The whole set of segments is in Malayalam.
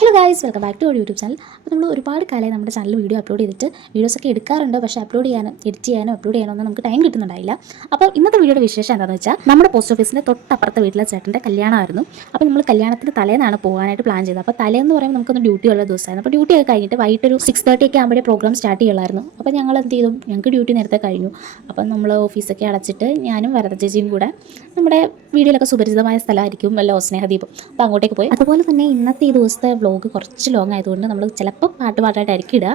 Hello guys, welcome back to our YouTube channel. അപ്പോൾ നമ്മൾ ഒരുപാട് കാലമായി നമ്മുടെ ചാനൽ വീഡിയോ അപ്ലോഡ് ചെയ്തിട്ട് വീഡിയോസൊക്കെ എടുക്കാറുണ്ട്. പക്ഷേ എഡിറ്റ് ചെയ്യാനോ അപ്ലോഡ് ചെയ്യാനോ ഒന്നും നമുക്ക് ടൈം കിട്ടുന്നുണ്ടായില്ല. അപ്പോൾ ഇന്നത്തെ വീഡിയോയുടെ വിശേഷം എന്താണെന്ന് വെച്ചാൽ നമ്മുടെ പോസ്റ്റ് ഓഫീസിൻ്റെ തൊട്ടപ്പുറത്തെ വീട്ടിലെ ചേട്ടൻ്റെ കല്യാണമായിരുന്നു. അപ്പോൾ നമ്മൾ കല്യാണത്തിന് തലേന്നാണ് പോകാനായിട്ട് പ്ലാൻ ചെയ്തത്. അപ്പോൾ തലേന്ന് പറയുമ്പോൾ നമുക്കൊന്ന് ഡ്യൂട്ടി ഉള്ള ദിവസമായിരുന്നു. അപ്പോൾ ഡ്യൂട്ടി ഒക്കെ കഴിഞ്ഞിട്ട് വൈകിട്ട് ഒരു 6:30 ഒക്കെ ആകുമ്പോഴേ പ്രോഗ്രാം സ്റ്റാർട്ട് ചെയ്യുള്ളായിരുന്നു. അപ്പോൾ ഞങ്ങൾ എന്ത് ചെയ്തു, ഞങ്ങൾക്ക് ഡ്യൂട്ടി നേരത്തെ കഴിഞ്ഞു. അപ്പം നമ്മൾ ഓഫീസൊക്കെ അടച്ചിട്ട് ഞാനും വരദ ചേച്ചിയും കൂടെ നമ്മുടെ വീഡിയോയിലൊക്കെ സുപരിചിതമായ സ്ഥലമായിരിക്കും വല്ല സ്നേഹദീപം, അപ്പോൾ അങ്ങോട്ടേക്ക് പോയി. അതുപോലെ തന്നെ ഇന്നത്തെ ഈ ദിവസത്തെ വ്ലോഗ് കുറച്ച് ലോങ് ആയതുകൊണ്ട് നമ്മൾ ചിലപ്പോൾ പാട്ടായിട്ടായിരിക്കും ഇടുക.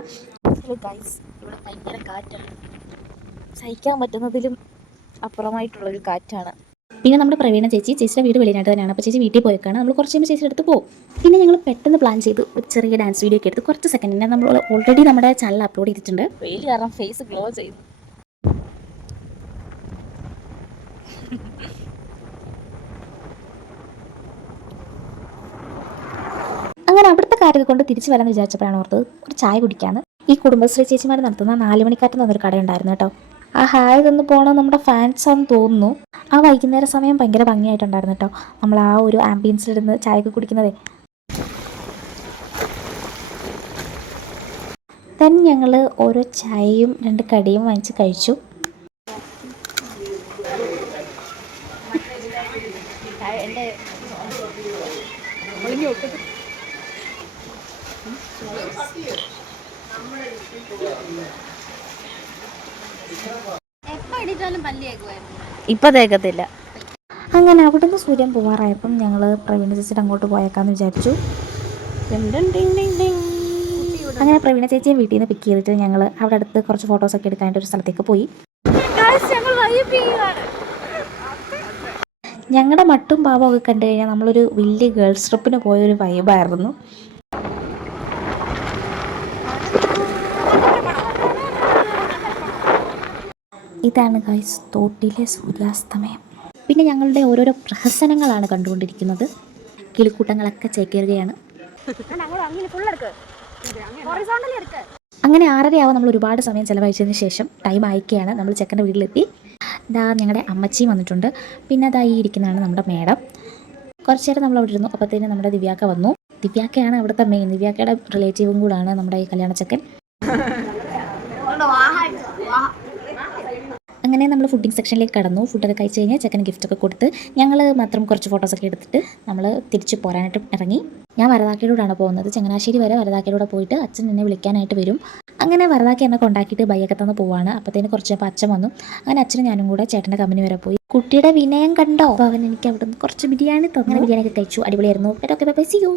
ഗൈസ്, ഇവിടെ ഭയങ്കര കാറ്റാണ്, സഹിക്കാൻ പറ്റുന്നതിലും അപ്പുറമായിട്ടുള്ളൊരു കാറ്റാണ്. പിന്നെ നമ്മുടെ പ്രവീണ ചേച്ചിയുടെ വീട് വെളിനാട്ട് തന്നെയാണ്. അപ്പോൾ ചേച്ചി വീട്ടിൽ പോയേക്കാണ്. നമ്മൾ കുറച്ച് കഴിയുമ്പോൾ ചേച്ചിയുടെ അടുത്ത് പോകും. പിന്നെ ഞങ്ങൾ പെട്ടെന്ന് പ്ലാൻ ചെയ്തു ഒരു ചെറിയ ഡാൻസ് വീഡിയോ ഒക്കെ എടുത്ത് കുറച്ച് സെക്കൻഡിനെ നമ്മൾ ഓൾറെഡി നമ്മുടെ ചാനൽ അപ്ലോഡ് ചെയ്തിട്ടുണ്ട്. വെയിൽ കാരണം ഫേസ് ഗ്ലോ ചെയ്തു. അങ്ങനെ അവിടുത്തെ കാര്യമൊക്കെ കൊണ്ട് തിരിച്ചു വരാമെന്ന് വിചാരിച്ചപ്പോഴാണ് ഓർത്തത് ഒരു ചായ കുടിക്കാമെന്ന്. ഈ കുടുംബശ്രീ ചേച്ചിമാർ നടത്തുന്ന 4 മണിക്കാറ്റ് എന്നൊരു കടയുണ്ടായിരുന്നു കേട്ടോ. ആ ഹായ് തന്നു പോണ നമ്മുടെ ഫാൻസാണെന്ന് തോന്നുന്നു. ആ വൈകുന്നേര സമയം ഭയങ്കര ഭംഗിയായിട്ടുണ്ടായിരുന്നു കേട്ടോ. നമ്മൾ ആ ഒരു ആംബിയൻസിലിരുന്ന് ചായയൊക്കെ കുടിക്കുന്നതേ. തന്നെ ഞങ്ങൾ ഓരോ ചായയും 2 കടിയും വാങ്ങിച്ച് കഴിച്ചു. ഇപ്പം തേക്കത്തില്ല. അങ്ങനെ അവിടുന്ന് സൂര്യൻ പോവാറായപ്പം ഞങ്ങൾ പ്രവീണ ചേച്ചിയുടെ അങ്ങോട്ട് പോയേക്കാന്ന് വിചാരിച്ചു. അങ്ങനെ പ്രവീണ ചേച്ചിയെ വീട്ടിൽ നിന്ന് പിക്ക് ചെയ്തിട്ട് ഞങ്ങൾ അവിടെ അടുത്ത് കുറച്ച് ഫോട്ടോസൊക്കെ എടുക്കാനായിട്ട് ഒരു സ്ഥലത്തേക്ക് പോയി. ഞങ്ങളുടെ മട്ടും പാവമൊക്കെ കണ്ടു കഴിഞ്ഞാൽ നമ്മളൊരു വലിയ ഗേൾസ് ട്രിപ്പിന് പോയൊരു വൈബായിരുന്നു. ഇതാണ് ഗൈസ് തോട്ടിലെ സൂര്യാസ്തമയം. പിന്നെ ഞങ്ങളുടെ ഓരോരോ പ്രഹസനങ്ങളാണ് കണ്ടുകൊണ്ടിരിക്കുന്നത്. കിളിക്കൂട്ടങ്ങളൊക്കെ ചേക്കേറുകയാണ്. അങ്ങനെ 6:30 ആവാൻ നമ്മൾ ഒരുപാട് സമയം ചിലവഴിച്ചതിന് ശേഷം ടൈം അയക്കുകയാണ്. നമ്മൾ ചെക്കൻ്റെ വീട്ടിലെത്തി. ഞങ്ങളുടെ അമ്മച്ചിയും വന്നിട്ടുണ്ട്. പിന്നെ ഈ ഇരിക്കുന്നതാണ് നമ്മുടെ മേഡം. കുറച്ച് നേരം നമ്മൾ അവിടെ ഇരുന്നു. അപ്പോഴത്തേനും നമ്മുടെ ദിവ്യാക്ക വന്നു. ദിവ്യാക്കയാണ് അവിടുത്തെ മെയിൻ. ദിവ്യാക്കയുടെ റിലേറ്റീവും കൂടാണ് നമ്മുടെ ഈ കല്യാണ ചെക്കൻ. അങ്ങനെ നമ്മൾ ഫുഡിങ് സെക്ഷനിലേക്ക് കടന്നു. ഫുഡൊക്കെ കഴിച്ച് കഴിഞ്ഞാൽ ചെക്കന് ഗിഫ്റ്റൊക്കെ കൊടുത്ത് ഞങ്ങൾ മാത്രം കുറച്ച് ഫോട്ടോസൊക്കെ എടുത്തിട്ട് നമ്മൾ തിരിച്ച് പോരാനായിട്ട് ഇറങ്ങി. ഞാൻ വരദാക്കയിലൂടെയാണ് പോകുന്നത്. ചങ്ങനാശ്ശേരി വരെ വരദാക്കയിലൂടെ പോയിട്ട് അച്ഛൻ എന്നെ വിളിക്കാനായിട്ട് വരും. അങ്ങനെ വരദാക്ക എന്നെ കൊണ്ടാക്കിയിട്ട് ബൈക്കൊക്കെ തന്ന് പോവാണ്. അപ്പോഴത്തേന് കുറച്ചപ്പോൾ അച്ഛൻ വന്നു. അങ്ങനെ അച്ഛനും ഞാനും കൂടെ ചേട്ടൻ്റെ കമ്പനി വരെ പോയി. കുട്ടിയുടെ വിനയം കണ്ടോ? അപ്പോൾ അവൻ എനിക്ക് അവിടെ നിന്ന് കുറച്ച് ബിരിയാണി തന്നു. അങ്ങനെ ബിരിയാണിയൊക്കെ കഴിച്ചു. അടിപൊളിയായിരുന്നു. Okay bye, see U.